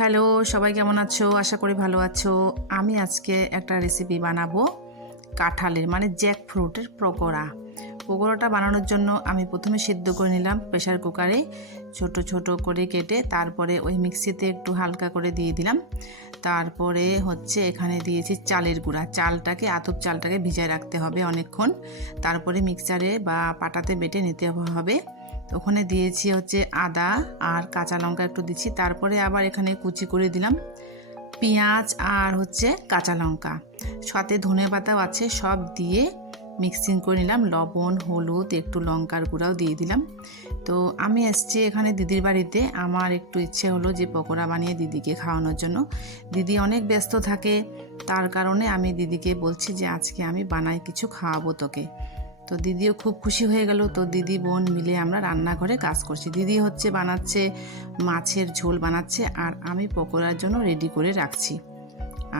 Hello, সবাই কেমন আছো? আশা করি ভালো আছো। আমি আজকে একটা রেসিপি বানাবো কাঁঠালের জ্যাকফ্রুটের পকোড়া। পকোড়াটা বানানোর জন্য আমি প্রথমে সিদ্ধ করে নিলাম প্রেসার কুকারে, ছোট ছোট করে কেটে। তারপরে ওই মিক্সিতে একটু হালকা করে দিয়ে দিলাম। তারপরে এখানে দিয়েছি চালের গুঁড়া। আতপ চালটাকে ভিজায় রাখতে হবে অনেকক্ষণ। তারপরে মিক্সারে বা পাটাতে বেটে নিতে হবে। ওখানে দিয়েছি আদা আর কাঁচা লঙ্কা একটু দিচ্ছি। তারপরে আবার এখানে কুচি করে দিলাম পেঁয়াজ আর কাঁচা লঙ্কা, সাথে ধনেপাতাও আছে। সব দিয়ে মিক্সিং করে নিলাম। লবণ, হলুদ, একটু লঙ্কার গুঁড়াও দিয়ে দিলাম। তো আমি এসছি এখানে দিদির বাড়িতে। আমার একটু ইচ্ছে হলো যে পকোড়া বানিয়ে দিদিকে খাওয়ানোর জন্য। দিদি অনেক ব্যস্ত থাকে, তার কারণে আমি দিদিকে বলছি যে আজকে আমি বানাই, কিছু খাওয়াবো তোকে। তো দিদিও খুব খুশি হয়ে গেল। তো দিদি বোন মিলে আমরা রান্নাঘরে কাজ করছি। দিদি বানাচ্ছে মাছের ঝোল বানাচ্ছে, আর আমি পকোড়ার জন্য রেডি করে রাখছি।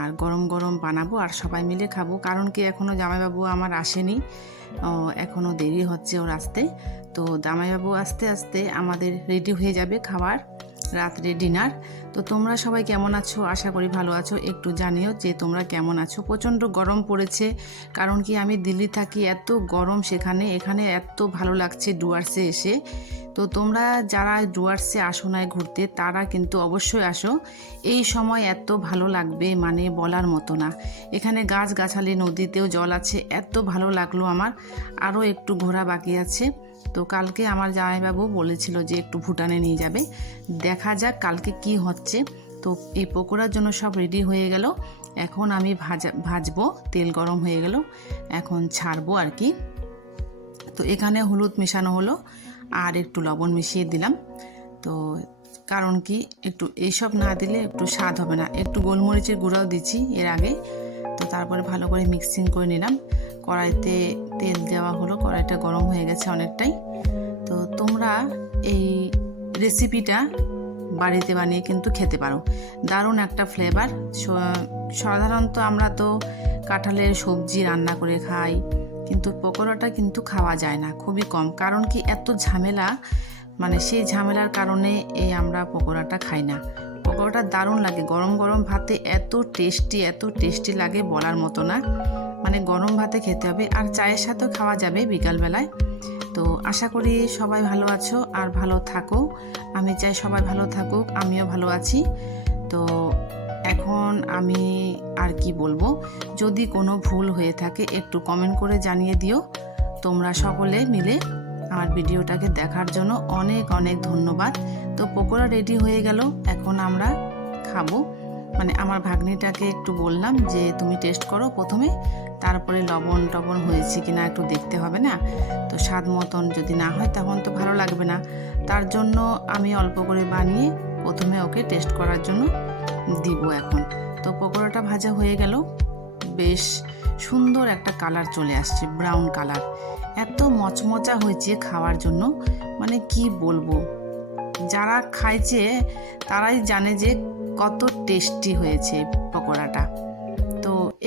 আর গরম গরম বানাবো আর সবাই মিলে খাবো। কারণ কি এখনও জামাইবাবু আমার আসেনি, এখনও দেরি হচ্ছে ওর আসতে। তো জামাইবাবু আস্তে আস্তে আমাদের রেডি হয়ে যাবে খাবার, রাত্রে ডিনার। তো তোমরা সবাই কেমন আছো? আশা করি ভালো আছো। একটু জানিও যে তোমরা কেমন আছো। প্রচণ্ড গরম পড়েছে, কারণ কি আমি দিল্লি থাকি, এত গরম এখানে এত ভালো লাগছে ডুয়ার্সে এসে। তো তোমরা যারা ডুয়ার্সে আসো না ঘুরতে, তারা কিন্তু অবশ্যই আসো। এই সময় এত ভালো লাগবে, বলার মতো না। এখানে গাছগাছালি, নদীতেও জল আছে, এত ভালো লাগলো আমার। আরও একটু ঘোরা বাকি আছে। তো কালকে আমার জামাইবাবু বলেছিল যে একটু ভুটানে নিয়ে যাবে। দেখা যাক কালকে কি হচ্ছে। তো এই পকোড়ার জন্য সব রেডি হয়ে গেল। এখন আমি ভাজবো। তেল গরম হয়ে গেল, এখন ছাড়বো আর কি। তো এখানে হলুদ মেশানো হলো আর একটু লবণ মিশিয়ে দিলাম। তো কারণ কি একটু এইসব না দিলে একটু স্বাদ হবে না। একটু গোলমরিচের গুঁড়াও দিচ্ছি এর আগে। তো তারপরে ভালো করে মিক্সিং করে নিলাম। কড়াইতে তেল দেওয়া হলো, কড়াইটা গরম হয়ে গেছে অনেকটাই। তো তোমরা এই রেসিপিটা বাড়িতে বানিয়ে কিন্তু খেতে পারো। দারুণ একটা ফ্লেভার। সাধারণত আমরা তো কাঁঠালের সবজি রান্না করে খাই, কিন্তু পকোড়াটা কিন্তু খাওয়া যায় না, খুবই কম। কারণ কি এত ঝামেলা, সেই ঝামেলার কারণে আমরা পকোড়াটা খাই না। পকোড়াটা দারুণ লাগে গরম গরম ভাতে, এত টেস্টি লাগে বলার মতো না। গরম ভাতে খেতে হবে, আর চায়ের সাথেও খাওয়া যাবে বিকালবেলায়। তো আশা করি সবাই ভালো আছো আর ভালো থাকো। আমি চাই সবাই ভালো থাকুক, আমিও ভালো আছি। তো এখন আমি আর কি বলবো, যদি কোনো ভুল হয়ে থাকে একটু কমেন্ট করে জানিয়ে দিও। তোমরা সকলে মিলে আমার ভিডিওটাকে দেখার জন্য অনেক অনেক ধন্যবাদ। তো পকোড়া রেডি হয়ে গেল, এখন আমরা খাবো। আমার ভাগ্নিটাকে একটু বললাম যে তুমি টেস্ট করো প্রথমে, তারপরে লবণ টবণ হয়েছে কিনা একটু দেখতে হবে না। তো স্বাদ মতন যদি না হয় তখন তো ভালো লাগবে না। তার জন্য আমি অল্প করে বানিয়ে প্রথমে ওকে টেস্ট করার জন্য দিব এখন। তো পকোড়াটা ভাজা হয়ে গেল, বেশ সুন্দর একটা কালার চলে আসছে, ব্রাউন কালার। এত মচমচা হয়েছে খাওয়ার জন্য, কি বলবো। যারা খাইছে তারাই জানে যে কত টেস্টি হয়েছে পকোড়াটা।